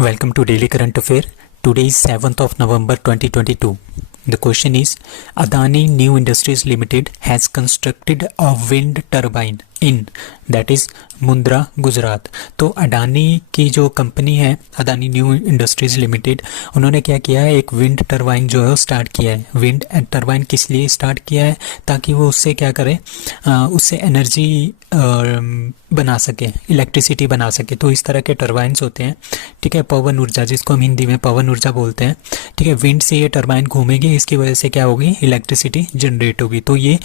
Welcome to Daily Current Affair. Today is 7th of November 2022. The question is Adani New Industries Limited has constructed a wind turbine in that is Mundra Gujarat. तो अडानी की जो company है Adani new industries limited, उन्होंने क्या किया है, एक wind turbine जो है स्टार्ट किया है। विंड टरबाइन किस लिए स्टार्ट किया है? ताकि वो उससे क्या करे, उससे एनर्जी बना सके, इलेक्ट्रिसिटी बना सके। तो इस तरह के टरबाइंस होते हैं, ठीक है, पवन ऊर्जा, जिसको हम हिंदी में पवन ऊर्जा बोलते हैं, ठीक है। विंड से ये टरबाइन घूमेगी, इसकी वजह से क्या होगी, इलेक्ट्रिसिटी जनरेट होगी। तो ये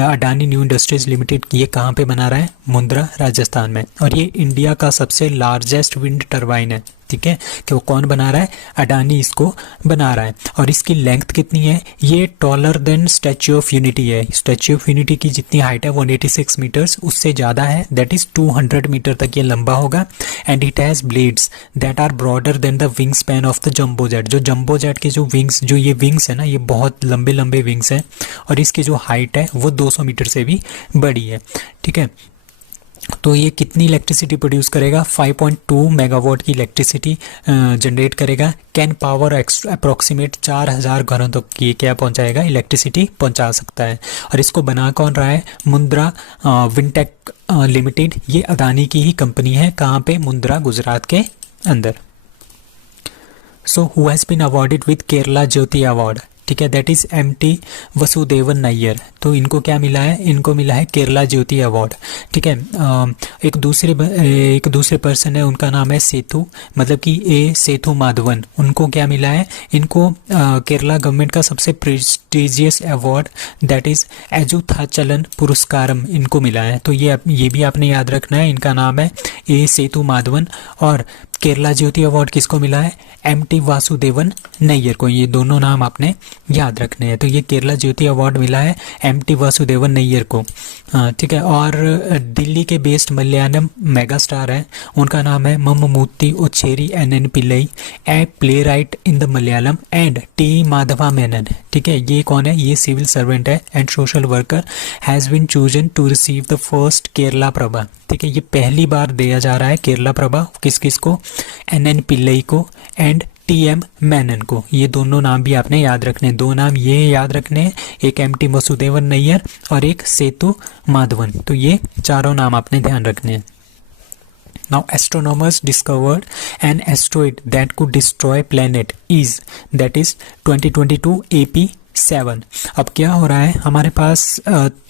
अडानी न्यू इंडस्ट्रीज लिमिटेड ये कहाँ पे बना रहा है? मुंद्रा, राजस्थान में। और ये इंडिया का सबसे लार्जेस्ट विंड टरबाइन है, ठीक है। कि वो कौन बना रहा है? अडानी इसको बना रहा है। और इसकी लेंथ कितनी है? ये taller than statue of unity है। स्टैच्यू ऑफ यूनिटी की जितनी हाइट है 186 मीटर्स, उससे ज़्यादा है, दैट इज़ 200 मीटर तक ये लंबा होगा। And it has blades that are broader than the wingspan of the jumbo jet. जो जंबो जेट के जो विंग्स, जो ये विंग्स है ना, ये बहुत लंबे लंबे विंग्स हैं। और इसकी जो हाइट है वो 200 मीटर से भी बड़ी है, ठीक है। तो ये कितनी इलेक्ट्रिसिटी प्रोड्यूस करेगा? 5.2 मेगावाट की इलेक्ट्रिसिटी जनरेट करेगा। कैन पावर अप्रॉक्सीमेट 4000 घरों तक की क्या पहुंचाएगा, इलेक्ट्रिसिटी पहुंचा सकता है। और इसको बना कौन रहा है? मुंद्रा विंडटेक लिमिटेड। ये अदानी की ही कंपनी है। कहाँ पे? मुंद्रा, गुजरात के अंदर। So who has been awarded with Kerala Jyoti award, ठीक है, that is MT Vasudevan Nair. तो इनको क्या मिला है? इनको मिला है केरला ज्योति अवार्ड, ठीक है। एक दूसरे पर्सन है, उनका नाम है सेतु, मतलब कि A सेतु माधवन। उनको क्या मिला है? इनको केरला गवर्नमेंट का सबसे प्रेस्टिजियस अवार्ड दैट इज एजुथाचलन पुरस्कारम इनको मिला है। तो ये भी आपने याद रखना है। इनका नाम है A सेतु माधवन। और केरला ज्योति अवार्ड किसको मिला है? MT वासुदेवन नैयर को। ये दोनों नाम आपने याद रखने हैं। तो ये केरला ज्योति अवार्ड मिला है MT वासुदेवन नैयर को, ठीक है। और दिल्ली के बेस्ड मलयालम मेगा स्टार है, उनका नाम है Mammootty Ocheri NN Pillai, a playwright in the Malayalam and T Madhava Menon, ठीक है। ये कौन है? ये सिविल सर्वेंट है and social worker, has been chosen to receive the first Kerala Prabha, ठीक है। ये पहली बार दिया जा रहा है केरला प्रभा। किस किस को? NN पिल्लई को एंड TM मेनन को। ये दोनों नाम भी आपने याद रखने। दो नाम ये याद रखने हैं, एक MT वसुदेवन नैयर और एक सेतु माधवन। तो ये चारों नाम आपने ध्यान रखने हैं। Now astronomers discovered an asteroid that could destroy planet that is 2022 AP7। अब क्या हो रहा है, हमारे पास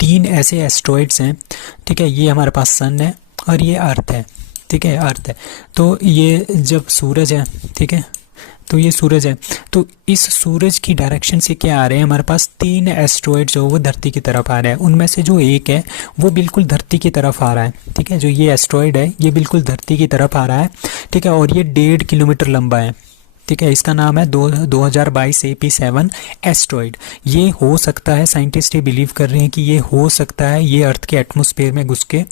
3 ऐसे एस्ट्रॉइड्स हैं, ठीक है। ये हमारे पास सन है और ये अर्थ है, ठीक है, अर्थ है। तो ये जब सूरज है, ठीक है, तो ये सूरज है, तो इस सूरज की डायरेक्शन से क्या आ रहे हैं, हमारे पास 3 एस्ट्रॉइड जो वो धरती की तरफ आ रहे हैं। उनमें से जो एक है वो बिल्कुल धरती की तरफ आ रहा है, ठीक है। जो ये एस्ट्रॉइड है ये बिल्कुल धरती की तरफ आ रहा है, ठीक है। और ये 1.5 किलोमीटर लंबा है, ठीक है। इसका नाम है 2022 AP7 एस्ट्रॉइड। ये हो सकता है, साइंटिस्ट ये बिलीव कर रहे हैं कि ये हो सकता है ये अर्थ के एटमॉस्फेयर में घुस के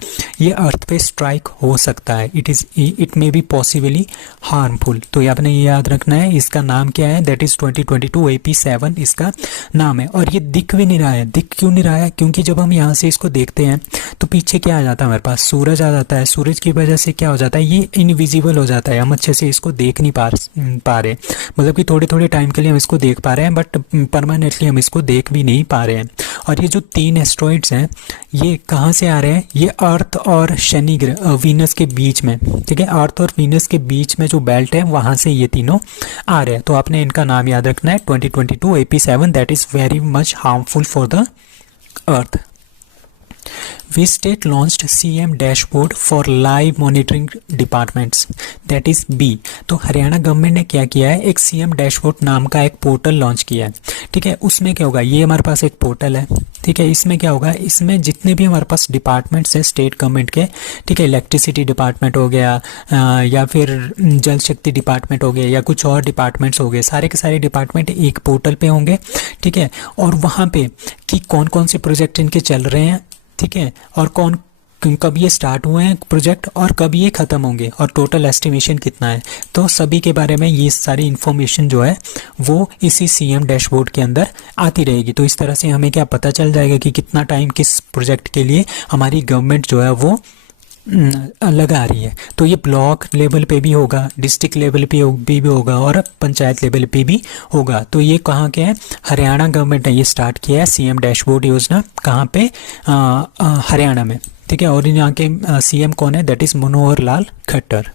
ये अर्थ पे स्ट्राइक हो सकता है। It may be possibly harmful. तो ये आपने ये याद रखना है। इसका नाम क्या है? दैट इज 2022 AP7 इसका नाम है। और ये दिख भी नहीं रहा है। दिख क्यों नहीं रहा है? क्योंकि जब हम यहाँ से इसको देखते हैं तो पीछे क्या आ जाता है, हमारे पास सूरज आ जाता है। सूरज की वजह से क्या हो जाता है, ये इनविजिबल हो जाता है। हम अच्छे से इसको देख नहीं पा रहे, मतलब कि थोड़े थोड़े टाइम के लिए हम इसको देख पा रहे हैं, बट परमानेंटली हम इसको देख भी नहीं पा रहे हैं। और ये जो 3 एस्ट्रॉइड्स हैं ये कहाँ से आ रहे हैं? ये अर्थ और शनि ग्रह, वीनस के बीच में, ठीक है। अर्थ और वीनस के बीच में जो बेल्ट है वहाँ से ये तीनों आ रहे हैं। तो आपने इनका नाम याद रखना है 2022 AP7 that is very much harmful for the earth. Which state launched CM dashboard for live monitoring departments? That is B। तो हरियाणा गवर्नमेंट ने क्या किया है, एक CM डैशबोर्ड नाम का एक पोर्टल लॉन्च किया है, ठीक है। उसमें क्या होगा, ये हमारे पास एक पोर्टल है, ठीक है। इसमें क्या होगा, इसमें जितने भी हमारे पास डिपार्टमेंट्स हैं स्टेट गवर्नमेंट के, ठीक है, इलेक्ट्रिसिटी डिपार्टमेंट हो गया या फिर जल शक्ति डिपार्टमेंट हो गया या कुछ और डिपार्टमेंट्स हो गए, सारे के सारे डिपार्टमेंट एक पोर्टल पे होंगे, ठीक है। और वहाँ पे कि कौन कौन से प्रोजेक्ट इनके चल रहे हैं, ठीक है, और कब ये स्टार्ट हुए हैं प्रोजेक्ट और कब ये ख़त्म होंगे और टोटल एस्टिमेशन कितना है। तो सभी के बारे में ये सारी इन्फॉर्मेशन जो है वो इसी CM डैशबोर्ड के अंदर आती रहेगी। तो इस तरह से हमें क्या पता चल जाएगा कि कितना टाइम किस प्रोजेक्ट के लिए हमारी गवर्नमेंट जो है वो लगा रही है। तो ये ब्लॉक लेवल पे भी होगा, डिस्ट्रिक्ट लेवल पे भी होगा और पंचायत लेवल पे भी होगा। तो ये कहाँ के है, हरियाणा गवर्नमेंट ने ये स्टार्ट किया है सीएम डैशबोर्ड योजना। कहाँ पे, हरियाणा में, ठीक है। और यहाँ के सीएम कौन है, that is Manohar Lal Khattar.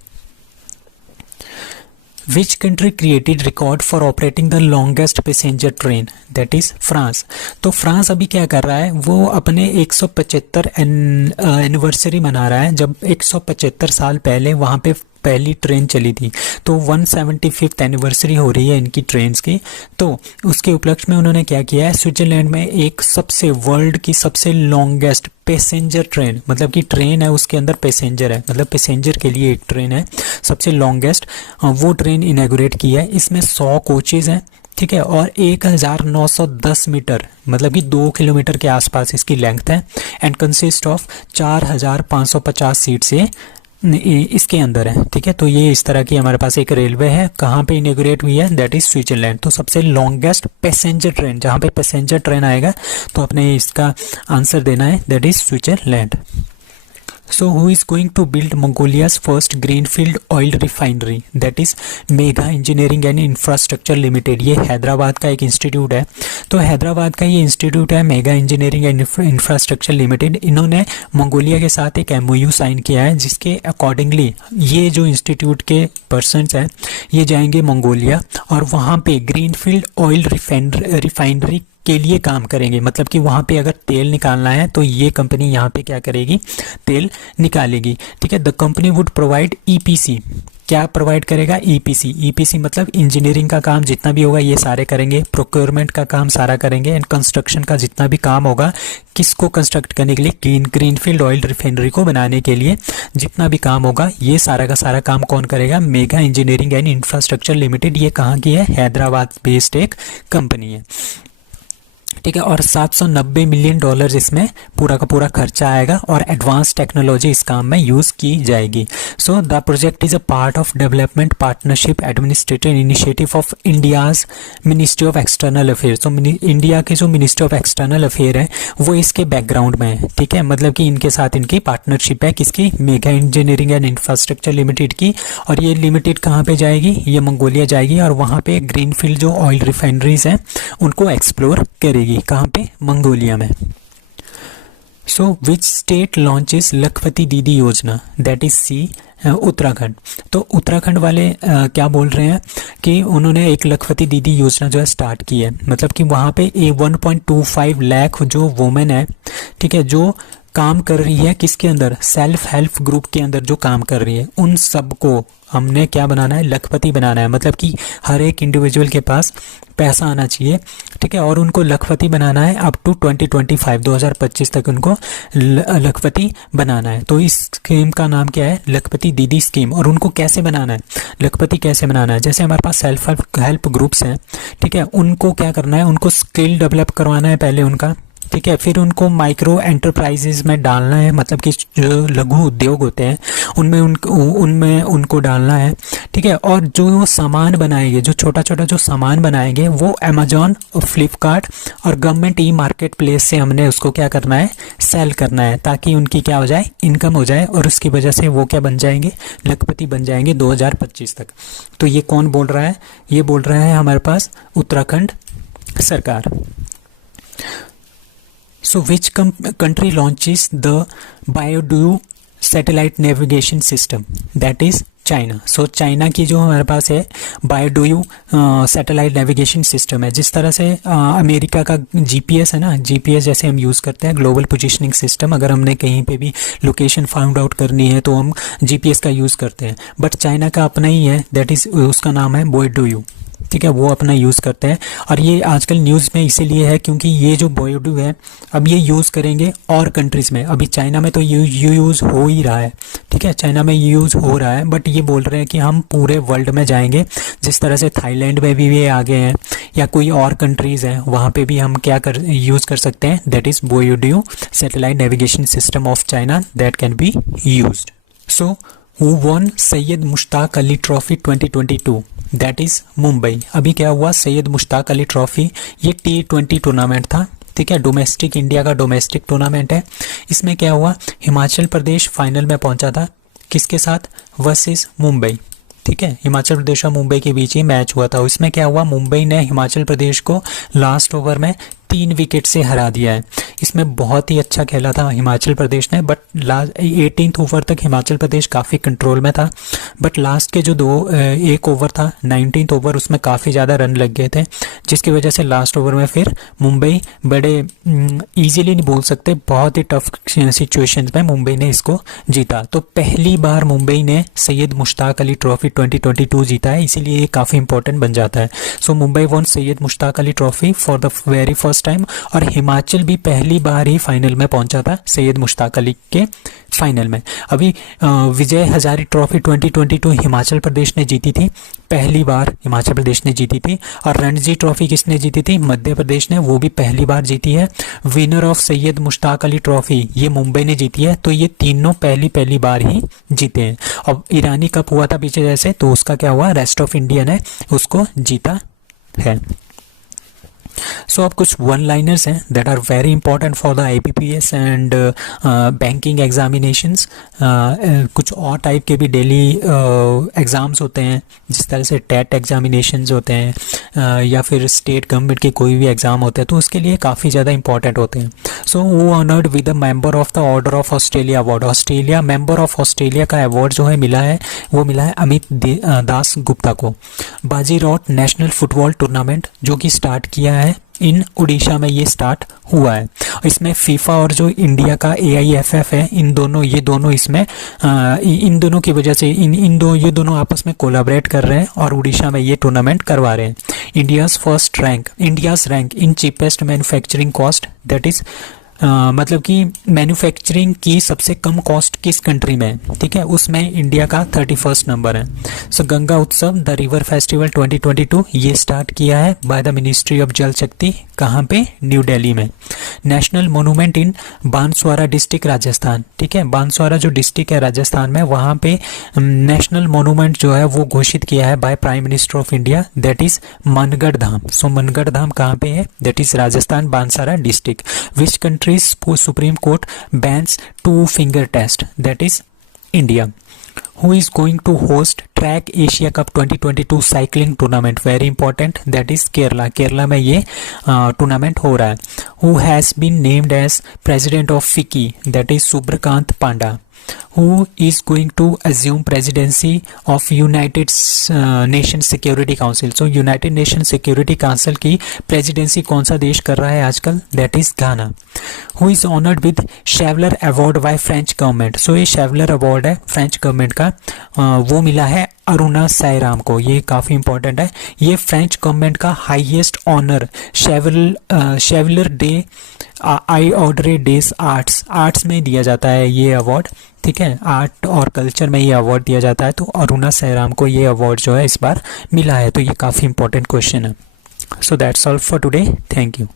Which country created record for operating the longest passenger train? That is France। तो फ्रांस अभी क्या कर रहा है, वो अपने 175 एनिवर्सरी मना रहा है, जब 175 साल पहले वहाँ पे पहली ट्रेन चली थी। तो 175th एनिवर्सरी हो रही है इनकी ट्रेन्स की। तो उसके उपलक्ष्य में उन्होंने क्या किया है, स्विट्जरलैंड में एक सबसे वर्ल्ड की सबसे लॉन्गेस्ट पैसेंजर ट्रेन, मतलब कि ट्रेन है उसके अंदर पैसेंजर है, मतलब पैसेंजर के लिए एक ट्रेन है सबसे लॉन्गेस्ट, वो ट्रेन इनॉग्रेट की है। इसमें 100 कोचेज़ हैं, ठीक है, और 1910 मीटर, मतलब कि 2 किलोमीटर के आसपास इसकी लेंथ है। एंड कंसिस्ट ऑफ 4550 सीट से इसके अंदर है, ठीक है। तो ये इस तरह की हमारे पास एक रेलवे है, कहाँ पे इनॉग्रेट हुई है, दैट इज स्विट्जरलैंड। तो सबसे लॉन्गेस्ट पैसेंजर ट्रेन, जहाँ पे पैसेंजर ट्रेन आएगा तो अपने इसका आंसर देना है, that is Switzerland. So who is going to build Mongolia's first greenfield oil refinery? That is mega engineering and infrastructure limited. ये हैदराबाद का एक इंस्टीट्यूट है। तो हैदराबाद का ये इंस्टीट्यूट है mega engineering and infrastructure limited. इन्होंने मंगोलिया के साथ एक MOU साइन किया है, जिसके अकॉर्डिंगली ये जो इंस्टीट्यूट के पर्सनस हैं ये जाएंगे मंगोलिया और वहाँ पे ग्रीनफील्ड ऑयल रिफाइनरी के लिए काम करेंगे। मतलब कि वहाँ पे अगर तेल निकालना है तो ये कंपनी यहाँ पे क्या करेगी, तेल निकालेगी, ठीक है। The company would provide EPC, क्या प्रोवाइड करेगा, EPC मतलब इंजीनियरिंग का काम जितना भी होगा ये सारे करेंगे, प्रोक्योरमेंट का काम सारा करेंगे, एंड कंस्ट्रक्शन का जितना भी काम होगा किसको कंस्ट्रक्ट करने के लिए, ग्रीनफील्ड ऑयल रिफाइनरी को बनाने के लिए जितना भी काम होगा ये सारा का सारा काम कौन करेगा, mega engineering and infrastructure limited. ये कहाँ की है, हैदराबाद बेस्ड एक कंपनी है, ठीक है। और $790 मिलियन इसमें पूरा का पूरा खर्चा आएगा और एडवांस टेक्नोलॉजी इस काम में यूज की जाएगी। So the project is a part of development partnership administrative initiative of India's ministry of external affairs. तो इंडिया की जो मिनिस्ट्री ऑफ एक्सटर्नल अफेयर है वो इसके बैकग्राउंड में है, ठीक है। मतलब कि इनके साथ इनकी पार्टनरशिप है, किसकी, mega engineering and infrastructure limited की। और ये लिमिटेड कहाँ पे जाएगी, ये मंगोलिया जाएगी और वहाँ पे ग्रीनफील्ड जो ऑयल रिफाइनरीज हैं उनको एक्सप्लोर करेगी, कहाँ पे, मंगोलिया में। सो विच स्टेट लॉन्चेस लखपति दीदी योजना, दैट इज C, उत्तराखंड। तो उत्तराखंड वाले क्या बोल रहे हैं कि उन्होंने एक लखपति दीदी योजना जो है स्टार्ट की है। मतलब कि वहाँ पे 1.25 लाख जो वुमेन है, ठीक है, जो काम कर रही है किसके अंदर, सेल्फ हेल्प ग्रुप के अंदर जो काम कर रही है, उन सबको हमने क्या बनाना है, लखपति बनाना है। मतलब कि हर एक इंडिविजुअल के पास पैसा आना चाहिए, ठीक है, और उनको लखपति बनाना है अप टू 2025 तक उनको लखपति बनाना है। तो इस स्कीम का नाम क्या है, लखपति दीदी स्कीम। और उनको कैसे बनाना है, लखपति कैसे बनाना है, जैसे हमारे पास सेल्फ हेल्प ग्रुप्स हैं, ठीक है, उनको क्या करना है, उनको स्किल डेवलप करवाना है पहले उनका, ठीक है, फिर उनको माइक्रो एंटरप्राइजेज में डालना है, मतलब कि जो लघु उद्योग होते हैं उनमें उनको डालना है, ठीक है। और जो सामान बनाएंगे, जो छोटा छोटा जो सामान बनाएंगे वो अमेजॉन और फ्लिपकार्ट और गवर्नमेंट मार्केट प्लेस से हमने उसको क्या करना है, सेल करना है, ताकि उनकी क्या हो जाए, इनकम हो जाए, और उसकी वजह से वो क्या बन जाएंगे, लखपति बन जाएंगे 2025 तक। तो ये कौन बोल रहा है, ये बोल रहा है हमारे पास उत्तराखंड सरकार। So which country launches the Beidou satellite navigation system? That is China. So China की जो हमारे पास है बायोडू सैटेलाइट नेविगेशन सिस्टम है। जिस तरह से अमेरिका का GPS है ना, GPS जैसे हम यूज़ करते हैं ग्लोबल पोजीशनिंग सिस्टम, अगर हमने कहीं पे भी लोकेशन फाउंड आउट करनी है तो हम GPS का यूज़ करते हैं। बट चाइना का अपना ही है, दैट इज़, उसका नाम है बायोडू, ठीक है, वो अपना यूज़ करते हैं। और ये आजकल न्यूज़ में इसीलिए है क्योंकि ये जो बायोडू है अब ये यूज़ करेंगे और कंट्रीज़ में। अभी चाइना में तो यूज़ हो ही रहा है, ठीक है, चाइना में यूज़ हो रहा है, बट ये बोल रहे हैं कि हम पूरे वर्ल्ड में जाएंगे। जिस तरह से थाईलैंड में भी ये आगे हैं या कोई और कंट्रीज़ हैं, वहाँ पे भी हम क्या यूज़ कर सकते हैं, that is BeiDou satellite navigation system of China that can be used. So who won Syed Mushtaq Ali trophy 2022, that is Mumbai. अभी क्या हुआ, सैयद मुश्ताक अली ट्रॉफी, ये T20 टूर्नामेंट था, ठीक है, डोमेस्टिक, इंडिया का डोमेस्टिक टूर्नामेंट है। इसमें क्या हुआ, हिमाचल प्रदेश फाइनल में पहुंचा था, किसके साथ, वर्सेस मुंबई। ठीक है, हिमाचल प्रदेश और मुंबई के बीच ही मैच हुआ था। इसमें क्या हुआ, मुंबई ने हिमाचल प्रदेश को लास्ट ओवर में 3 विकेट से हरा दिया है। इसमें बहुत ही अच्छा खेला था हिमाचल प्रदेश ने, बट लास्ट 18th ओवर तक हिमाचल प्रदेश काफ़ी कंट्रोल में था, बट लास्ट के जो एक ओवर था 19th ओवर, उसमें काफ़ी ज़्यादा रन लग गए थे, जिसकी वजह से लास्ट ओवर में फिर मुंबई बड़े ईजिली नहीं बोल सकते, बहुत ही टफ सिचुएशंस में मुंबई ने इसको जीता। तो पहली बार मुंबई ने सैयद मुश्ताक अली ट्रॉफी 2022 जीता है, इसीलिए ये काफ़ी इंपॉर्टेंट बन जाता है। So Mumbai won Syed Mushtaq Ali trophy for the very first time, और हिमाचल भी पहली बार ही फाइनल में पहुंचा था सैयद मुश्ताक अली के फाइनल में। अभी विजय हजारे ट्रॉफी 2022 हिमाचल प्रदेश ने जीती थी, पहली बार हिमाचल प्रदेश ने जीती थी। और रणजी ट्रॉफी किसने जीती थी, मध्य प्रदेश ने, वो भी पहली बार जीती है। Winner of Syed Mushtaq Ali trophy ये मुंबई ने जीती है। तो ये तीनों पहली बार ही जीते हैं। अब ईरानी कप हुआ था पीछे जैसे, तो उसका क्या हुआ, रेस्ट ऑफ इंडिया ने उसको जीता है। सो अब कुछ वन लाइनर्स हैं that are very important for the IBPS and banking examinations. कुछ और टाइप के भी डेली एग्ज़ाम्स होते हैं, जिस तरह से टेट एग्जामिनेशंस होते हैं या फिर स्टेट गवर्नमेंट के कोई भी एग्ज़ाम होते हैं, तो उसके लिए काफ़ी ज़्यादा इंपॉर्टेंट होते हैं। सो वो honoured with the member of the order of Australia award. Australia member of Australia का अवार्ड जो है मिला है, वो मिला है अमित दास गुप्ता को। बाजी राउत नेशनल फुटबॉल टूर्नामेंट जो कि स्टार्ट किया है इन उड़ीसा में, ये स्टार्ट हुआ है। इसमें फीफा और जो इंडिया का AIFF है, इन दोनों इसमें इन दोनों की वजह से ये दोनों आपस में कोलैबोरेट कर रहे हैं और उड़ीसा में ये टूर्नामेंट करवा रहे हैं। India's rank in cheapest manufacturing cost, that is मतलब कि मैन्युफैक्चरिंग की सबसे कम कॉस्ट किस कंट्री में है, ठीक है, उसमें इंडिया का 31st नंबर है। सो गंगा उत्सव द रिवर फेस्टिवल 2022 ये स्टार्ट किया है बाय द मिनिस्ट्री ऑफ जल शक्ति, कहाँ पे, न्यू दिल्ली में। नेशनल मोनूमेंट इन बांसवाड़ा डिस्ट्रिक्ट राजस्थान, ठीक है, बांसवाड़ा जो डिस्ट्रिक्ट है राजस्थान में, वहाँ पे नेशनल मोनूमेंट जो है वो घोषित किया है by prime minister of India, that is Mangarh Dham. So Mangarh Dham कहाँ पे है, that is Rajasthan, Banswara district. Which country Supreme Court bans 2-finger test, that is India. Who is going to host Track Asia Cup 2022 cycling tournament, very important, that is Kerala में ये tournament हो रहा है। Who has been named as president of FICCI, that is Subrkant Panda. Who is going to assume presidency of United Nations Security Council? So United Nations Security Council की presidency कौन सा देश कर रहा है आजकल, that is Ghana. Who is honored with Chevalier Award by French government? So ये Chevalier Award है फ्रेंच गवर्नमेंट का, वो मिला है अरुणा सायराम को। ये काफ़ी इंपॉर्टेंट है, ये फ्रेंच गवर्नमेंट का हाईएस्ट ऑनर शेवलर डे आई ऑर्डरे डेज आर्ट्स में दिया जाता है ये अवार्ड, ठीक है, आर्ट और कल्चर में ये अवार्ड दिया जाता है। तो अरुणा सायराम को ये अवार्ड जो है इस बार मिला है, तो ये काफ़ी इंपॉर्टेंट क्वेश्चन है। So that's all for today, thank you.